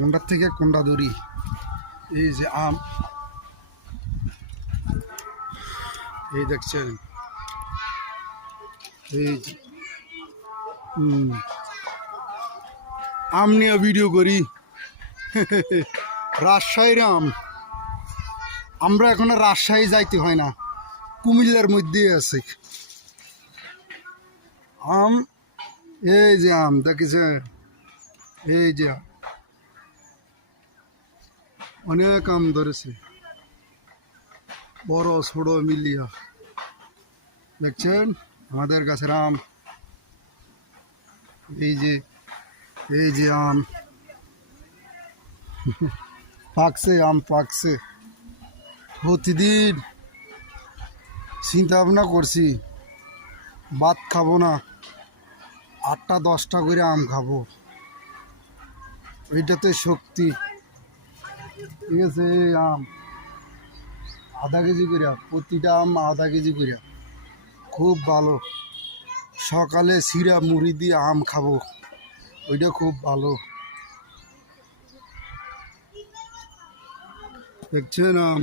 কোনটার থেকে কোনটা ধরি। এই যে আম, এই দেখছেন, এই যে আম নিয়ে ভিডিও করি। রাজশাহীর আম, আমরা এখন আর রাজশাহী যাইতে হয় না, কুমিল্লার মধ্যেই আছে আম। এই যে আম দেখেছে, এই যে অনেক আম ধরেছে, বড় ছোট মিলিয়া। দেখছেন আমাদের গাছের আম, এই যে, এই যে আম পাকছে, আম পাকছে। প্রতিদিন চিন্তা ভাবনা করছি ভাত খাবো না, 8টা 10টা করে আম খাবো, এইটাতে শক্তি। ঠিক আছে, এই আম আধা কেজি করে, প্রতিটা আম আধা কেজি করে, খুব ভালো। সকালে চিরা মুড়ি দিয়ে আম খাবো, ওইটা খুব ভালো। দেখছেন আম।